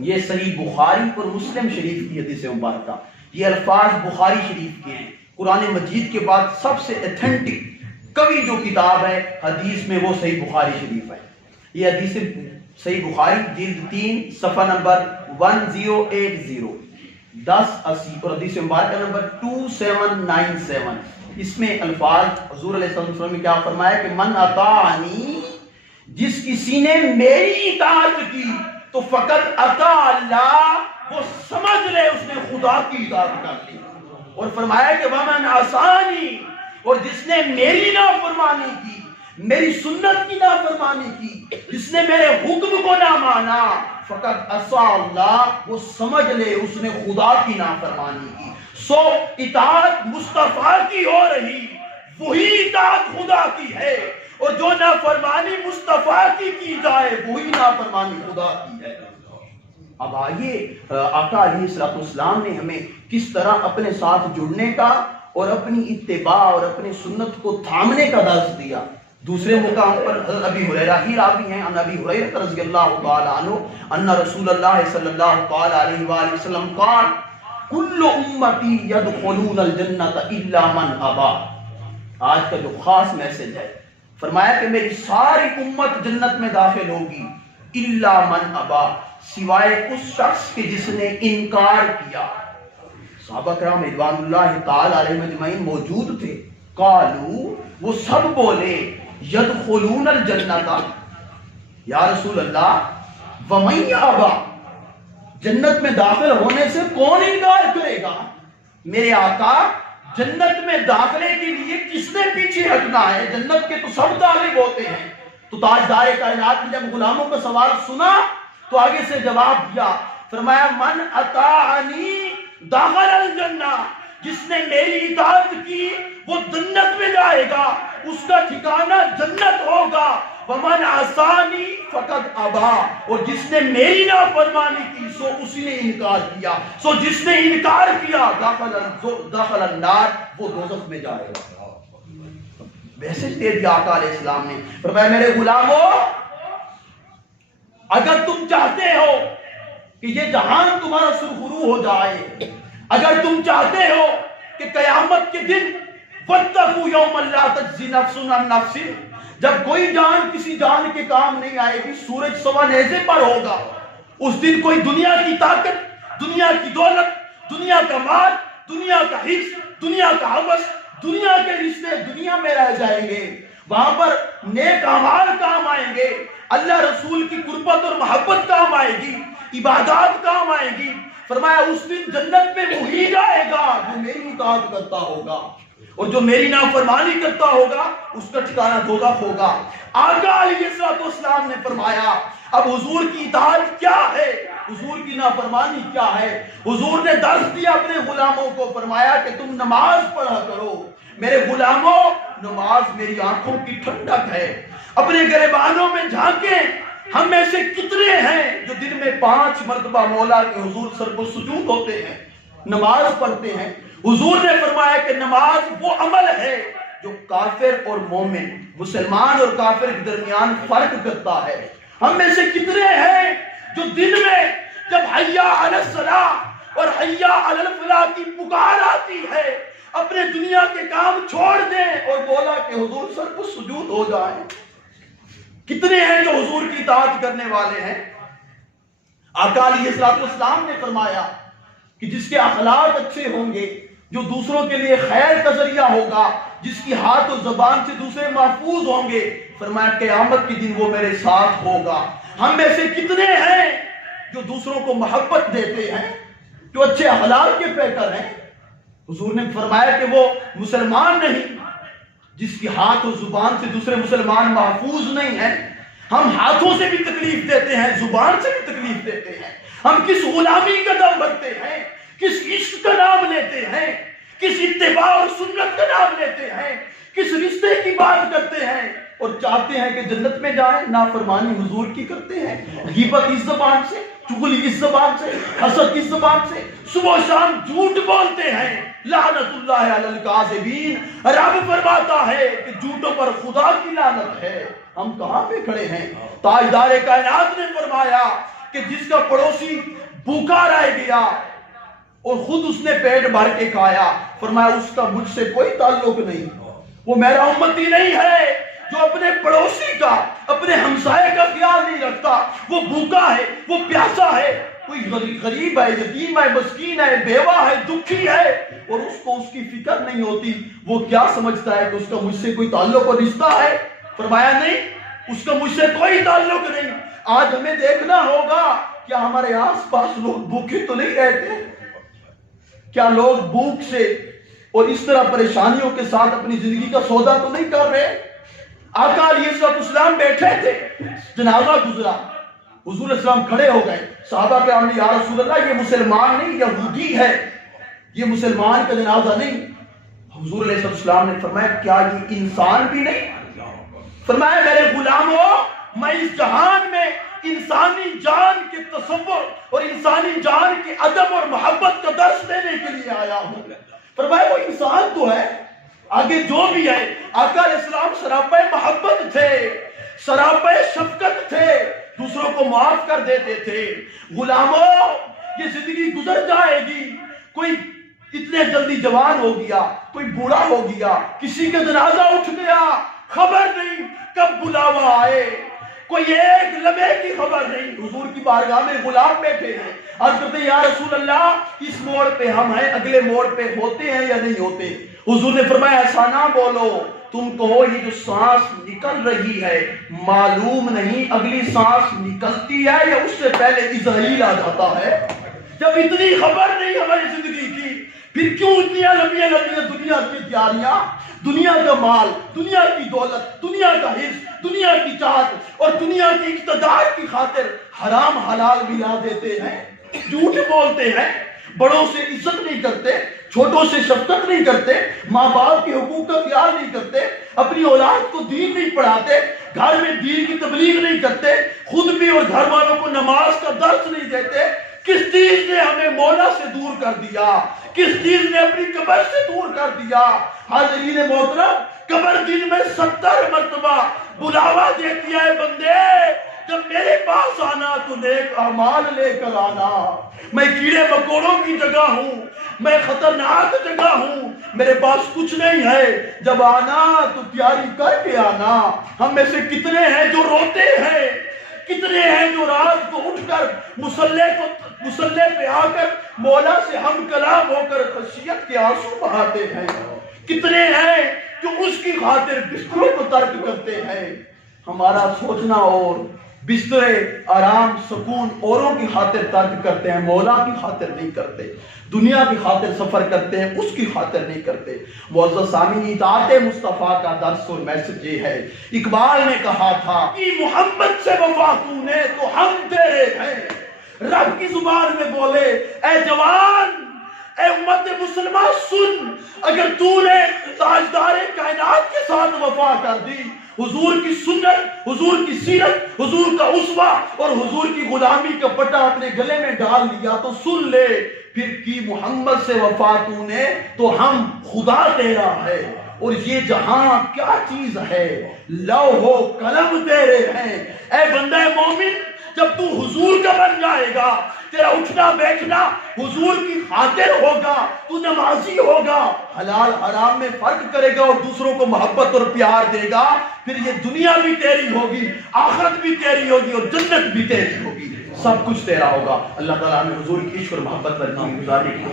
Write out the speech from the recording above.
یہ صحیح بخاری اور مسلم شریف کی حدیث مبارکہ، یہ الفاظ بخاری شریف کے ہیں۔ قرآن مجید کے بعد سب سے ایتھنٹک قوی جو کتاب ہے حدیث میں وہ صحیح بخاری شریف ہے۔ یہ حدیث صحیح بخاری جلد 3 صفحہ نمبر 1080 1080 اور حدیث مبارکہ نمبر 2797۔ اس میں الفاظ حضور علیہ السلام نے کیا فرمایا کہ من اطاعنی، جس کسی نے میری اطاعت کی تو فقط اطاع اللہ، وہ سمجھ لے اس نے خدا کی اطاعت کر لی۔ اور فرمایا کہ ومن عصانی، اور جس نے میری نافرمانی کی، میری سنت کی نافرمانی کی، جس نے میرے حکم کو نہ مانا، فقط عصا اللہ، وہ سمجھ لے اس نے خدا کی نافرمانی کی۔ سو اطاعت مصطفیٰ کی ہو رہی، وہی اطاعت خدا کی ہے، اور جو نافرمانی مصطفیٰ کی جائے وہی نافرمانی خدا کی ہے۔ اب آئیے آقا علیہ السلام نے ہمیں کس طرح اپنے ساتھ جڑنے کا اور اپنی اتباع اور اپنی سنت کو تھامنے کا درس دیا۔ دوسرے مقام پر حضرت ابی ہریرہ ہی راوی ہیں، ان ابی ہریرہ رضی اللہ تعالی عنہ ان رسول اللہ صلی اللہ تعالی علیہ وآلہ وسلم قال کل امتی یدخلون الجنۃ الا من ابا۔ آج کا جو خاص میسج ہے، فرمایا کہ میری ساری امت جنت میں داخل ہوگی الا من ابا، سوائے اس شخص کے جس نے انکار کیا۔ صحابہ کرام رضوان اللہ تعالی علیہم اجمعین موجود تھے۔ قالوا، وہ سب بولے یدخلون الجنۃ، یا رسول اللہ ومن ابا، جنت میں داخل ہونے سے کون انکار کرے گا؟ میرے آقا جنت میں داخلے کے لیے کس نے پیچھے ہٹنا ہے؟ جنت کے تو سب طالب ہوتے ہیں۔ تو تاجدار کائنات نے جب غلاموں کا سوال سنا تو آگے سے جواب دیا، فرمایا من اطاعنی دخل الجنہ، جس نے میری اطاعت کی وہ جنت میں جائے گا، اس کا ٹھکانہ جنت ہوگا۔ ومن عصانی فقد ابا، اور جس نے میری نافرمانی کی سو اسی نے انکار کیا، سو جس نے انکار کیا دخل النار، وہ دوزخ میں جائے گا۔ میسج دے دیا آقا علیہ السلام نے، فرمایا میرے غلاموں، اگر تم چاہتے ہو کہ یہ جہان تمہارا سرخرو ہو جائے، اگر تم چاہتے ہو کہ قیامت کے دن واتقوا یوما لا تجزی نفس عن نفس، جب کوئی جان کسی جان کے کام نہیں آئے گی، سورج سوا نیزے پر ہوگا، اس دن کوئی دنیا کی طاقت، دنیا کی دولت، دنیا کا مال، دنیا کا حفظ، دنیا کا حوث، دنیا کے رشتے دنیا میں رہ جائیں گے۔ وہاں پر نیک اعمال کام آئیں گے، اللہ رسول کی قربت اور محبت کام آئے گی، عبادات کام آئے گی۔ فرمایا اس دن جنت میں وہی جائے گا جو میری اطاعت کرتا ہوگا، اور جو میری نافرمانی کرتا ہوگا اس کا ٹھکانہ دوزخ ہوگا۔ آقا علیہ السلام نے فرمایا اب حضور کی اطاعت کیا ہے، حضور کی نافرمانی کیا ہے؟ حضور نے درس دیا اپنے غلاموں کو، فرمایا کہ تم نماز پڑھا کرو۔ میرے غلاموں، نماز میری آنکھوں کی ٹھنڈک ہے۔ اپنے گریبانوں میں جھانکیں، ہم میں سے کتنے ہیں جو دن میں 5 مرتبہ مولا کے حضور سر کو سجود ہوتے ہیں، نماز پڑھتے ہیں؟ حضور نے فرمایا کہ نماز وہ عمل ہے جو کافر اور مومن، مسلمان اور کافر کے درمیان فرق کرتا ہے۔ ہم میں سے کتنے ہیں جو دن میں جب حی علی الصلاۃ اور حی علی الفلاح کی پکار آتی ہے اپنے دنیا کے کام چھوڑ دیں اور مولا کے حضور سر کو سجود ہو جائیں؟ کتنے ہیں جو حضور کی اطاعت کرنے والے ہیں؟ آقا علیہ السلام نے فرمایا کہ جس کے اخلاق اچھے ہوں گے، جو دوسروں کے لیے خیر کا ذریعہ ہوگا، جس کی ہاتھ اور زبان سے دوسرے محفوظ ہوں گے، فرمایا قیامت کے دن وہ میرے ساتھ ہوگا۔ ہم میں سے کتنے ہیں جو دوسروں کو محبت دیتے ہیں، جو اچھے اخلاق کے پیکر ہیں؟ حضور نے فرمایا کہ وہ مسلمان نہیں جس کی ہاتھ اور زبان سے دوسرے مسلمان محفوظ نہیں ہیں۔ ہم ہاتھوں سے بھی تکلیف دیتے ہیں، زبان سے بھی تکلیف دیتے ہیں۔ ہم کس غلامی کا دم بھرتے ہیں، کس عشق کا نام لیتے ہیں، کس اتباع اور سنت کا نام لیتے ہیں، کس رشتے کی بات کرتے ہیں اور چاہتے ہیں کہ جنت میں جائیں، نافرمانی حضور کی کرتے ہیں۔ غیبت اس زبان سے، چغلی اس زبان سے، حسد اس زبان سے، صبح و شام جھوٹ بولتے ہیں۔ لعنت اللہ علی الکاذبین، رب فرماتا ہے کہ جھوٹوں پر خدا کی لعنت ہے۔ ہم کہاں پہ کھڑے ہیں؟ تاجدار کائنات نے فرمایا کہ جس کا پڑوسی بھوکا رہ گیا اور خود اس نے پیٹ بھر کے کھایا، فرمایا اس کا مجھ سے کوئی تعلق نہیں، وہ میرا امتی نہیں ہے۔ جو اپنے پڑوسی کا، اپنے ہمسائے کا خیال نہیں رکھتا، وہ بھوکا ہے، وہ پیاسا ہے، کوئی غریب ہے، یتیم ہے، مسکین ہے، بیوہ ہے، دکھی ہے، اور اس کو اس کی فکر نہیں ہوتی، وہ کیا سمجھتا ہے کہ اس کا مجھ سے کوئی تعلق اور رشتہ ہے؟ فرمایا نہیں، اس کا مجھ سے کوئی تعلق نہیں۔ آج ہمیں دیکھنا ہوگا کیا ہمارے آس پاس لوگ بھوکے تو نہیں رہتے؟ کیا لوگ بھوک سے اور اس طرح پریشانیوں کے ساتھ اپنی زندگی کا سودا تو نہیں کر رہے؟ آقا علیہ السلام بیٹھے تھے، جنازہ گزرا، حضور اسلام کھڑے ہو گئے، صحابہ کے آمنے یا رسول اللہ یہ مسلمان نہیں یہودی ہے، یہ مسلمان کا جنازہ نہیں۔ حضور علیہ السلام نے فرمایا کیا یہ انسان بھی نہیں؟ فرمایا میرے غلاموں، میں اس جہان میں انسانی جان کے تصور اور انسانی جان کے ادب اور محبت کا درس دینے کے لیے آیا ہوں۔ فرمایا وہ انسان تو ہے، آگے جو بھی ہے۔ آقا علیہ السلام سراپے محبت تھے، سراپے شفقت تھے، دوسروں کو معاف کر دیتے تھے۔ غلاموں، یہ زندگی گزر جائے گی، کوئی اتنے جلدی جوان ہو گیا، کوئی بوڑھا ہو گیا، کسی کا جنازہ اٹھ گیا، خبر نہیں کب بلاوا آئے، کوئی ایک لمحے کی خبر نہیں۔ حضور کی بارگاہ میں غلام بیٹھے ہیں، عرض کرتے ہیں یا رسول اللہ اس موڑ پہ ہم ہیں، اگلے موڑ پہ ہوتے ہیں یا نہیں ہوتے؟ حضور نے فرمایا ایسا نہ بولو، تم کہو یہ جو سانس نکل رہی ہے معلوم نہیں اگلی سانس نکلتی ہے یا اس سے پہلے اسرائیل آ جاتا ہے۔ جب اتنی خبر نہیں ہماری زندگی کی، پھر کیوں اتنی لمبی دنیا کی تیاریاں، دنیا کا مال، دنیا کی دولت، دنیا کا حرص، دنیا کی چاہت اور دنیا کی اقتدار کی خاطر حرام حلال ملا دیتے ہیں، جھوٹ بولتے ہیں، بڑوں سے عزت نہیں کرتے، چھوٹوں سے شفقت نہیں کرتے، ماں باپ کے حقوق کا خیال نہیں کرتے، اپنی اولاد کو دین نہیں پڑھاتے، گھر میں دین کی تبلیغ نہیں کرتے، خود بھی اور گھر والوں کو نماز کا درس نہیں دیتے۔ کس چیز نے ہمیں مولا سے دور کر دیا؟ کس چیز نے اپنی قبر سے دور کر دیا؟ حاضرین محترم، قبر دن میں 70 مرتبہ بلاوا دیتی ہے بندے، جب میرے پاس آنا تو نیک اعمال لے کر آنا۔ میں کیڑے مکوڑوں کی جگہ ہوں، میں خطرناک جگہ ہوں، میرے پاس کچھ نہیں ہے، جب آنا تو تیاری کر کے آنا۔ ہم میں سے کتنے ہیں جو روتے ہیں، کتنے ہیں جو رات کو اٹھ کر مصلے پہ آ کر مولا سے ہم کلام ہو کر خشیت کے آنسو بہاتے ہیں، کتنے ہیں جو اس کی خاطر بستروں کو ترک کرتے ہیں۔ ہمارا سوچنا اور بسترے آرام سکون اوروں کی خاطر ترک کرتے ہیں، مولا کی خاطر نہیں کرتے، دنیا کی خاطر سفر کرتے ہیں، اس کی خاطر نہیں کرتے۔ معزز سامعین، اطاعت مصطفیٰ کا درس اور میسج یہ ہے، اقبال نے کہا تھا کہ محمد سے وفا تو نے تو ہم تیرے ہیں۔ رب کی زبان میں بولے اے جوان، اے امت مسلمہ سن، اگر تو نے تاجدار کائنات کے ساتھ وفا کر دی، حضور کی سنت، حضور کی سیرت، حضور کا اسوہ اور حضور کی غلامی کا پٹا اپنے گلے میں ڈال لیا تو سن لے، پھر کی محمد سے وفا تو نے تو ہم خدا تیرا ہے۔ اور یہ جہاں کیا چیز ہے، لوح و قلم تیرے ہیں۔ اے بندہ مومن، جب تو حضور کا بن جائے گا، تیرا اٹھنا بیٹھنا حضور کی خاطر ہوگا، تو نمازی ہوگا، حلال حرام میں فرق کرے گا اور دوسروں کو محبت اور پیار دے گا، پھر یہ دنیا بھی تیری ہوگی، آخرت بھی تیری ہوگی اور جنت بھی تیری ہوگی، سب کچھ تیرا ہوگا۔ اللہ تعالیٰ ہمیں حضور کی عشق اور محبت پر گزارنے کی